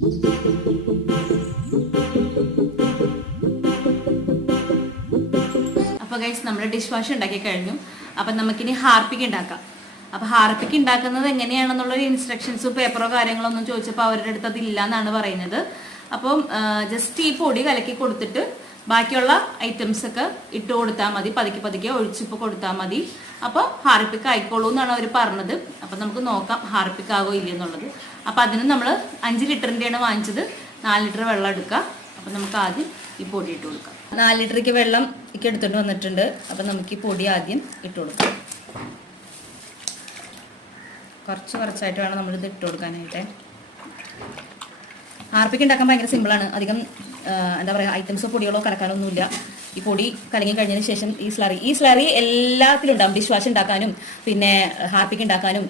അപ്പോൾ ഗൈസ് നമ്മൾ dish wash ഉണ്ടാക്കി കഴിഞ്ഞു. അപ്പം നമുക്കിനി ഹാർപ്പിക്ക് ഉണ്ടാക്കാം. അപ്പോൾ ഹാർപ്പിക്ക് ഉണ്ടാക്കുന്നത് എങ്ങനെയാണെന്നുള്ളൊരു ഇൻസ്ട്രക്ഷൻസോ പേപ്പറോ കാര്യങ്ങളോ ഒന്നും ചോദിച്ചപ്പോൾ അവരുടെ അടുത്ത് അതില്ല എന്നാണ് പറയുന്നത്. അപ്പം ജസ്റ്റ് ഈ പൊടി കലക്കി കൊടുത്തിട്ട് ബാക്കിയുള്ള ഐറ്റംസ് ഒക്കെ ഇട്ട് കൊടുത്താൽ മതി, പതുക്കെ പതുക്കെ ഒഴിച്ചിപ്പോൾ കൊടുത്താൽ മതി. അപ്പോൾ ഹാർപ്പിക്ക് ആയിക്കോളൂ എന്നാണ് അവർ പറഞ്ഞത്. അപ്പം നമുക്ക് നോക്കാം ഹാർപ്പിക്ക് ആകോ ഇല്ലെന്നുള്ളത്. അപ്പം അതിന് നമ്മൾ 5 ലിറ്ററിൻ്റെയാണ് വാങ്ങിച്ചത്. 4 ലിറ്റർ വെള്ളം എടുക്കുക. അപ്പം നമുക്ക് ആദ്യം ഈ പൊടി ഇട്ട് കൊടുക്കാം. 4 ലിറ്ററിക്ക് വെള്ളം ഒക്കെ എടുത്തിട്ട് വന്നിട്ടുണ്ട്. അപ്പം നമുക്ക് ഈ പൊടി ആദ്യം ഇട്ട് കൊടുക്കാം. കുറച്ചായിട്ട് വേണം നമ്മളിത് ഇട്ട് കൊടുക്കാനായിട്ട്. ഹാർപ്പിക്ക് ഉണ്ടാക്കാൻ ഭയങ്കര സിമ്പിളാണ്. അധികം എന്താ പറയുക ഐറ്റംസോ പൊടികളോ കലക്കാനൊന്നുമില്ല. ഈ പൊടി കലങ്ങി കഴിഞ്ഞതിന് ശേഷം ഈ സ്ലറി എല്ലാത്തിലും ഉണ്ടാകും. ഡിഷ് വാഷ് ഉണ്ടാക്കാനും പിന്നെ ഹാർപ്പിക്ക് ഉണ്ടാക്കാനും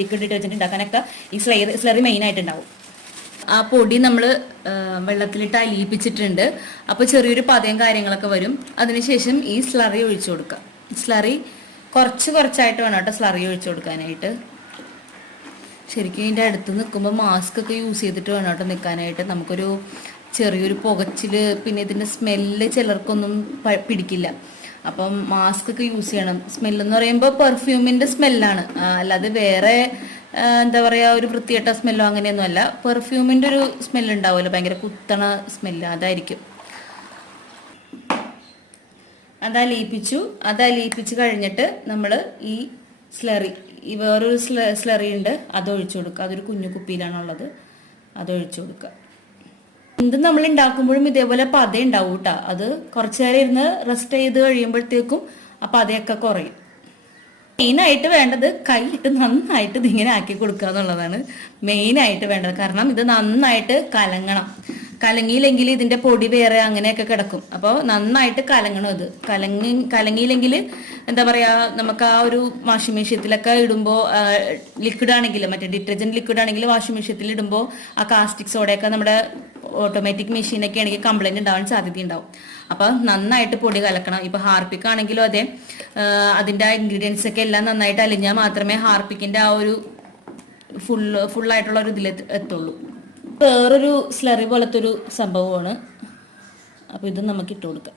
ലിക്വിഡ് ഡിറ്റർജൻറ്റ് ഉണ്ടാക്കാനൊക്കെ ഈ സ്ലറി മെയിനായിട്ടുണ്ടാവും. ആ പൊടി നമ്മൾ വെള്ളത്തിലിട്ട് അലിയിപ്പിച്ചിട്ടുണ്ട്. അപ്പോൾ ചെറിയൊരു പതയും കാര്യങ്ങളൊക്കെ വരും. അതിനുശേഷം ഈ സ്ലറി ഒഴിച്ചു കൊടുക്കുക. സ്ലറി കുറച്ചായിട്ട് വേണം കേട്ടോ സ്ലറി ഒഴിച്ചു കൊടുക്കാനായിട്ട്. ശരിക്കും ഇതിൻ്റെ അടുത്ത് നിൽക്കുമ്പോൾ മാസ്ക് ഒക്കെ യൂസ് ചെയ്തിട്ട് വേണം കേട്ടോ നിൽക്കാനായിട്ട്. നമുക്കൊരു ചെറിയൊരു പുകച്ചിൽ, പിന്നെ ഇതിൻ്റെ സ്മെല്ല് ചിലർക്കൊന്നും പിടിക്കില്ല. അപ്പം മാസ്ക് ഒക്കെ യൂസ് ചെയ്യണം. സ്മെല്ലെന്ന് പറയുമ്പോൾ പെർഫ്യൂമിൻ്റെ സ്മെല്ലാണ്, അല്ലാതെ വേറെ എന്താ പറയുക ഒരു വൃത്തികെട്ട സ്മെല്ലോ അങ്ങനെയൊന്നും അല്ല. പെർഫ്യൂമിൻ്റെ ഒരു സ്മെല്ലുണ്ടാവുമല്ലോ, ഭയങ്കര കുത്തണ സ്മെല്ല്, അതായിരിക്കും. അതലിയിപ്പിച്ച് കഴിഞ്ഞിട്ട് നമ്മൾ ഈ സ്ലറി, ഈ വേറൊരു സ്ലറി ഉണ്ട്, അതൊഴിച്ചു കൊടുക്കുക. അതൊരു കുഞ്ഞു കുപ്പിയിലാണുള്ളത്, അതൊഴിച്ചു കൊടുക്കുക. ഇത് നമ്മൾ ഉണ്ടാക്കുമ്പോഴും ഇതേപോലെ പത ഉണ്ടാവും കേട്ടോ. അത് കുറച്ചു നേരം ഇരുന്ന് റെസ്റ്റ് ചെയ്ത് കഴിയുമ്പോഴത്തേക്കും ആ പതയൊക്കെ കുറയും. മെയിനായിട്ട് വേണ്ടത് കൈയിട്ട് നന്നായിട്ട് ഇതിങ്ങനെ ആക്കി കൊടുക്കുക എന്നുള്ളതാണ് മെയിനായിട്ട് വേണ്ടത്. കാരണം ഇത് നന്നായിട്ട് കലങ്ങണം. കലങ്ങിയില്ലെങ്കിൽ ഇതിന്റെ പൊടി വേറെ അങ്ങനെയൊക്കെ കിടക്കും. അപ്പോൾ നന്നായിട്ട് കലങ്ങണം. ഇത് കലങ്ങിയില്ലെങ്കിൽ എന്താ പറയാ, നമുക്ക് ആ ഒരു വാഷിംഗ് മെഷീനിലൊക്കെ ഇടുമ്പോൾ ലിക്വിഡ് ആണെങ്കിൽ, മറ്റേ ഡിറ്റർജന്റ് ലിക്വിഡ് ആണെങ്കിൽ വാഷിംഗ് മെഷീനിൽ ഇടുമ്പോൾ ആ കാസ്റ്റിക് സോഡയൊക്കെ നമ്മുടെ ഓട്ടോമാറ്റിക് മെഷീനൊക്കെ ആണെങ്കിൽ കംപ്ലൈന്റ് ഉണ്ടാവാൻ സാധ്യതയുണ്ടാവും. അപ്പൊ നന്നായിട്ട് പൊടി കലക്കണം. ഇപ്പൊ ഹാർപ്പിക്ക് ആണെങ്കിലും അതെ, അതിന്റെ ഇൻഗ്രീഡിയൻസ് ഒക്കെ എല്ലാം നന്നായിട്ട് അലിഞ്ഞാൽ മാത്രമേ ഹാർപ്പിക്കിന്റെ ആ ഒരു ഫുള്ളായിട്ടുള്ള ഒരു ഇതിൽ എത്തുള്ളൂ. വേറൊരു സ്ലറി പോലത്തെ ഒരു സംഭവമാണ്. അപ്പോൾ ഇത് നമുക്ക് ഇട്ട് കൊടുക്കാം.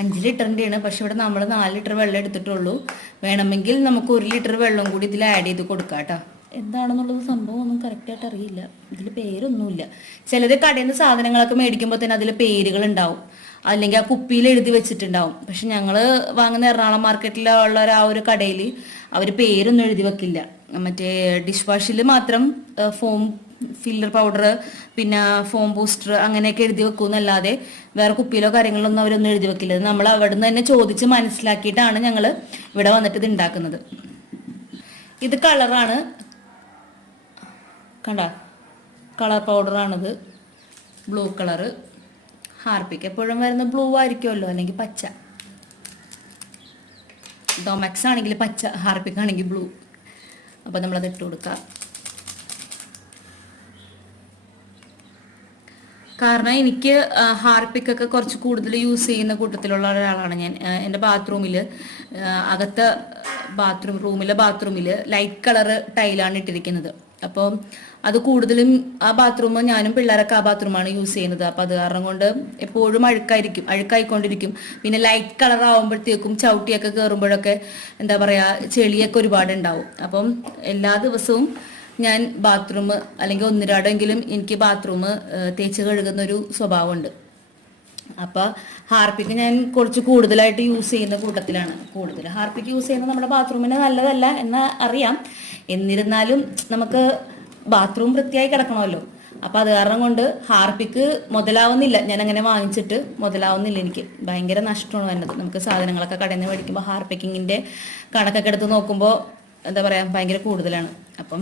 5 ലിറ്ററിൻ്റെയാണ്, പക്ഷെ ഇവിടെ നമ്മൾ 4 ലിറ്റർ വെള്ളം എടുത്തിട്ടുള്ളൂ. വേണമെങ്കിൽ നമുക്ക് 1 ലിറ്റർ വെള്ളം കൂടി ഇതിൽ ആഡ് ചെയ്ത് കൊടുക്കാം കേട്ടോ. എന്താണെന്നുള്ളത് സംഭവം ഒന്നും കറക്റ്റായിട്ട് അറിയില്ല. ഇതിൽ പേരൊന്നുമില്ല. ചിലത് കടയിൽ നിന്ന് സാധനങ്ങളൊക്കെ മേടിക്കുമ്പോൾ തന്നെ അതിൽ പേരുകൾ ഉണ്ടാവും, അല്ലെങ്കിൽ ആ കുപ്പിയിൽ എഴുതി വെച്ചിട്ടുണ്ടാവും. പക്ഷെ ഞങ്ങൾ വാങ്ങുന്ന എറണാകുളം മാർക്കറ്റിലുള്ള ആ ഒരു കടയിൽ അവർ പേരൊന്നും എഴുതി വെക്കില്ല. മറ്റേ ഡിഷ് വാഷിൽ മാത്രം ഫോം ഫില്ലർ പൗഡർ, പിന്നെ ഫോം ബൂസ്റ്റർ അങ്ങനെയൊക്കെ എഴുതി വെക്കുന്നല്ലാതെ വേറെ കുപ്പിയിലോ കാര്യങ്ങളിലൊന്നും അവരൊന്നും എഴുതി വെക്കില്ല. നമ്മൾ അവിടെ നിന്ന് തന്നെ ചോദിച്ച് മനസ്സിലാക്കിയിട്ടാണ് ഞങ്ങൾ ഇവിടെ വന്നിട്ട് ഇത് ഉണ്ടാക്കുന്നത്. ഇത് കളറാണ്, കണ്ട കളർ പൗഡറാണിത്, ബ്ലൂ കളറ്. ഹാർപ്പിക്ക് എപ്പോഴും വരുന്ന ബ്ലൂ ആയിരിക്കുമല്ലോ, അല്ലെങ്കിൽ പച്ച. ഡോമാക്സ് ആണെങ്കിൽ പച്ച, ഹാർപ്പിക്ക് ആണെങ്കിൽ ബ്ലൂ. അപ്പോൾ നമ്മളത് ഇട്ട് കൊടുക്കാം. കാരണം എനിക്ക് ഹാർപ്പിക്കൊക്കെ കുറച്ച് കൂടുതൽ യൂസ് ചെയ്യുന്ന കൂട്ടത്തിലുള്ള ഒരാളാണ് ഞാൻ. എൻ്റെ ബാത്റൂമിൽ, അകത്തെ റൂമിലെ ബാത്റൂമിൽ ലൈറ്റ് കളറ് ടൈലാണ് ഇട്ടിരിക്കുന്നത്. അപ്പോൾ അത് കൂടുതലും ആ ബാത്റൂം ഞാനും പിള്ളേരൊക്കെ ആ ബാത്റൂമാണ് യൂസ് ചെയ്യുന്നത്. അപ്പം അത് കാരണം കൊണ്ട് എപ്പോഴും അഴുക്കായിക്കൊണ്ടിരിക്കും. പിന്നെ ലൈറ്റ് കളർ ആവുമ്പോഴത്തേക്കും ചവിട്ടിയൊക്കെ കയറുമ്പോഴൊക്കെ എന്താ പറയുക ചെളിയൊക്കെ ഒരുപാട് ഉണ്ടാവും. അപ്പം എല്ലാ ദിവസവും ഞാൻ ബാത്റൂം അല്ലെങ്കിൽ 1-2 എനിക്ക് ബാത്റൂം തേച്ച് കഴുകുന്ന ഒരു സ്വഭാവമുണ്ട്. അപ്പോൾ ഹാർപ്പിക്ക് ഞാൻ കുറച്ച് കൂടുതലായിട്ട് യൂസ് ചെയ്യുന്ന കൂട്ടത്തിലാണ്. കൂടുതൽ ഹാർപ്പിക്ക് യൂസ് ചെയ്യുന്നത് നമ്മുടെ ബാത്റൂമിന് നല്ലതല്ല എന്ന് അറിയാം. എന്നിരുന്നാലും നമുക്ക് ബാത്റൂം വൃത്തിയായി കിടക്കണമല്ലോ. അപ്പോൾ അത് കാരണം കൊണ്ട് ഹാർപ്പിക്ക് മുതലാവുന്നില്ല. ഞാൻ അങ്ങനെ വാങ്ങിച്ചിട്ട് മുതലാവുന്നില്ല. എനിക്ക് ഭയങ്കര നഷ്ടമാണ് വരുന്നത്. നമുക്ക് സാധനങ്ങളൊക്കെ കടയിൽ നിന്ന് മേടിക്കുമ്പോൾ ഹാർപ്പിക്കിങ്ങിൻ്റെ കണക്കൊക്കെ എടുത്ത് നോക്കുമ്പോൾ എന്താ പറയുക ഭയങ്കര കൂടുതലാണ്. അപ്പം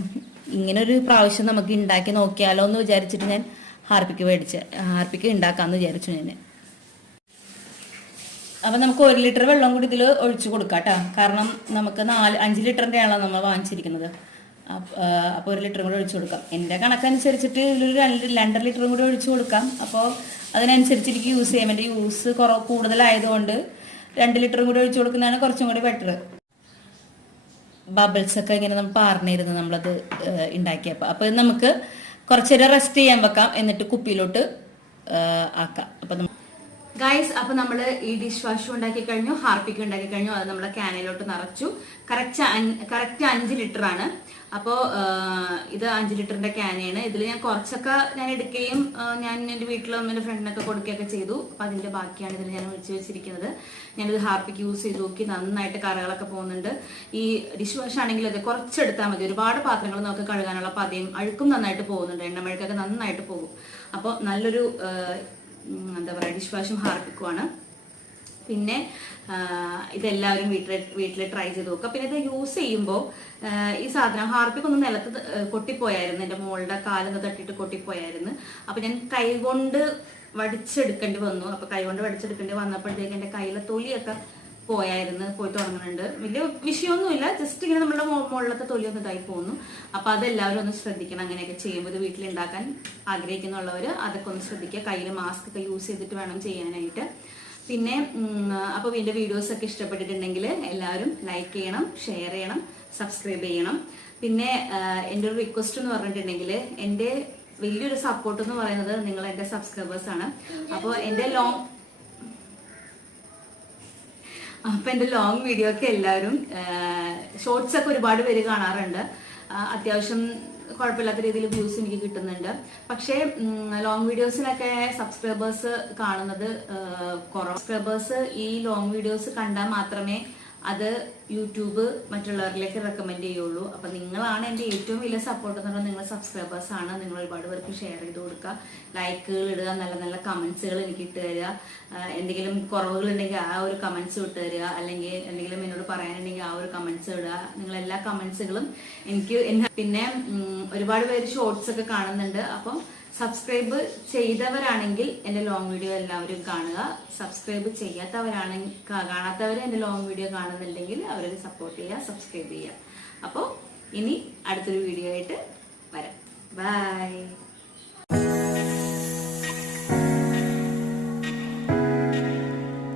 ഇങ്ങനൊരു പ്രാവശ്യം നമുക്ക് ഉണ്ടാക്കി നോക്കിയാലോ എന്ന് വിചാരിച്ചിട്ട് ഞാൻ ഹാർപ്പിക്ക് ഉണ്ടാക്കാമെന്ന് വിചാരിച്ചു ഞാൻ. അപ്പം നമുക്ക് 1 ലിറ്റർ വെള്ളം കൂടി ഇതിൽ ഒഴിച്ചു കൊടുക്കാം കേട്ടോ. കാരണം നമുക്ക് 5 ലിറ്ററിൻ്റെ ആണല്ലോ നമ്മൾ വാങ്ങിച്ചിരിക്കുന്നത്. അപ്പോൾ 1 ലിറ്ററും കൂടി ഒഴിച്ചു കൊടുക്കാം. എൻ്റെ കണക്കനുസരിച്ചിട്ട് ഇതിലൊരു 2.5 ലിറ്ററും കൂടി ഒഴിച്ചു കൊടുക്കാം. അപ്പോൾ അതിനനുസരിച്ച് എനിക്ക് യൂസ് ചെയ്യാം. എൻ്റെ യൂസ് കൂടുതലായതുകൊണ്ട് 2 ലിറ്ററും കൂടി ഒഴിച്ചു കൊടുക്കുന്നതാണ് കുറച്ചും കൂടി ബെറ്റർ. ബബിൾസ് ഒക്കെ ഇങ്ങനെ നമ്മൾ പാർന്നിരുന്നു നമ്മളത് ഉണ്ടാക്കിയപ്പോൾ. അപ്പോൾ നമുക്ക് കുറച്ചേരം റെസ്റ്റ് ചെയ്യാൻ വെക്കാം, എന്നിട്ട് കുപ്പിയിലോട്ട് ആക്കാം. അപ്പൊ ഗൈസ്, അപ്പൊ നമ്മള് ഈ ഡിഷ് വാഷും ഉണ്ടാക്കി കഴിഞ്ഞു, ഹാർപ്പിക്കും ഉണ്ടാക്കി കഴിഞ്ഞു. അത് നമ്മളെ ക്യാനിലോട്ട് നിറച്ചു. കറക്റ്റ് 5 ലിറ്റർ ആണ്. അപ്പോ ഇത് 5 ലിറ്ററിന്റെ ക്യാനാണ്. ഇതിൽ ഞാൻ കുറച്ചൊക്കെ ഞാൻ എടുക്കുകയും ഞാൻ എന്റെ വീട്ടിലും എന്റെ ഫ്രണ്ടിനൊക്കെ കൊടുക്കുകയൊക്കെ ചെയ്തു. അപ്പൊ അതിന്റെ ബാക്കിയാണ് ഇതിൽ ഞാൻ ഒഴിച്ചു വെച്ചിരിക്കുന്നത്. ഞാനിത് ഹാർപ്പിക്ക് യൂസ് ചെയ്ത് നോക്കി, നന്നായിട്ട് കറകളൊക്കെ പോകുന്നുണ്ട്. ഈ ഡിഷ് വാഷ് ആണെങ്കിൽ അത് കുറച്ചെടുത്താൽ മതി. ഒരുപാട് പാത്രങ്ങൾ നമുക്ക് കഴുകാനുള്ള പതയും അഴുക്കും നന്നായിട്ട് പോകുന്നുണ്ട്, എണ്ണമഴുക്കൊക്കെ നന്നായിട്ട് പോകും. അപ്പോൾ നല്ലൊരു എന്താ പറയുക, ഡിഷ് വാഷും ഹാർപ്പിക്കുമാണ്. പിന്നെ ഇതെല്ലാവരും വീട്ടിൽ ട്രൈ ചെയ്ത് നോക്കുക. പിന്നെ ഇത് യൂസ് ചെയ്യുമ്പോൾ ഈ സാധനം ഹാർപ്പിക്കൊന്നും നിലത്ത് കൊട്ടിപ്പോയായിരുന്നു, എൻ്റെ മോളുടെ കാലൊന്ന് തട്ടിയിട്ട് കൊട്ടിപ്പോയായിരുന്നു. അപ്പൊ ഞാൻ കൈകൊണ്ട് വടിച്ചെടുക്കേണ്ടി വന്നു. അപ്പൊ കൈകൊണ്ട് വടിച്ചെടുക്കേണ്ടി വന്നപ്പോഴത്തേക്ക് എൻ്റെ കയ്യിലെ തൊലിയൊക്കെ പോയി തുടങ്ങുന്നുണ്ട്. വലിയ വിഷയമൊന്നുമില്ല, ജസ്റ്റ് ഇങ്ങനെ നമ്മുടെ മുകളിലത്തെ തൊലി ഒന്ന് ഇതായി പോകുന്നു. അപ്പൊ അതെല്ലാവരും ഒന്ന് ശ്രദ്ധിക്കണം. അങ്ങനെയൊക്കെ ചെയ്യുമ്പോൾ ഇത് വീട്ടിലുണ്ടാക്കാൻ ആഗ്രഹിക്കുന്നുള്ളവർ അതൊക്കെ ഒന്ന് ശ്രദ്ധിക്കുക. കയ്യിൽ മാസ്ക് ഒക്കെ യൂസ് ചെയ്തിട്ട് വേണം ചെയ്യാനായിട്ട്. പിന്നെ അപ്പോൾ എൻ്റെ വീഡിയോസ് ഒക്കെ ഇഷ്ടപ്പെട്ടിട്ടുണ്ടെങ്കിൽ എല്ലാവരും ലൈക്ക് ചെയ്യണം, ഷെയർ ചെയ്യണം, സബ്സ്ക്രൈബ് ചെയ്യണം. പിന്നെ എൻ്റെ ഒരു റിക്വസ്റ്റ് എന്ന് പറഞ്ഞിട്ടുണ്ടെങ്കിൽ, എൻ്റെ വലിയൊരു സപ്പോർട്ട് എന്ന് പറയുന്നത് നിങ്ങൾ എൻ്റെ സബ്സ്ക്രൈബേഴ്സ് ആണ്. അപ്പോൾ എൻ്റെ ലോങ് വീഡിയോ ഒക്കെ എല്ലാവരും ഷോർട്സ് ഒക്കെ ഒരുപാട് പേര് കാണാറുണ്ട്. അത്യാവശ്യം കുഴപ്പമില്ലാത്ത രീതിയിൽ വ്യൂസ് എനിക്ക് കിട്ടുന്നുണ്ട്. പക്ഷേ ലോങ് വീഡിയോസിനൊക്കെ സബ്സ്ക്രൈബേഴ്സ് കാണുന്നത് കുറവ്. സബ്സ്ക്രൈബേഴ്സ് ഈ ലോങ് വീഡിയോസ് കണ്ടാൽ മാത്രമേ അത് യൂട്യൂബ് മറ്റുള്ളവരിലേക്ക് റെക്കമെൻഡ് ചെയ്യുള്ളൂ. അപ്പൊ നിങ്ങളാണ് എൻ്റെ ഏറ്റവും വലിയ സപ്പോർട്ട് എന്ന് പറഞ്ഞാൽ നിങ്ങൾ സബ്സ്ക്രൈബേഴ്സ് ആണ്. നിങ്ങൾ ഒരുപാട് പേർക്ക് ഷെയർ ചെയ്ത് കൊടുക്കുക, ലൈക്കുകൾ ഇടുക, നല്ല നല്ല കമന്റ്സുകൾ എനിക്ക് ഇട്ട് തരിക. എന്തെങ്കിലും കുറവുകൾ ഉണ്ടെങ്കിൽ ആ ഒരു കമന്റ്സ് ഇട്ട് തരിക, അല്ലെങ്കിൽ എന്തെങ്കിലും എന്നോട് പറയാനുണ്ടെങ്കിൽ ആ ഒരു കമന്റ്സ് ഇടുക. നിങ്ങൾ എല്ലാ കമന്റ്സുകളും എനിക്ക് പിന്നെ ഒരുപാട് പേര് ഷോർട്സ് ഒക്കെ കാണുന്നുണ്ട്. അപ്പം സബ്സ്ക്രൈബ് ചെയ്തവരാണെങ്കിൽ എൻ്റെ ലോങ് വീഡിയോ എല്ലാവരും കാണുക. സബ്സ്ക്രൈബ് കാണാത്തവർ എൻ്റെ ലോങ് വീഡിയോ കാണുന്നുണ്ടെങ്കിൽ അവരെ സപ്പോർട്ട് ചെയ്യുക, സബ്സ്ക്രൈബ് ചെയ്യുക. അപ്പോൾ ഇനി അടുത്തൊരു വീഡിയോ ആയിട്ട് വരാം. ബൈ.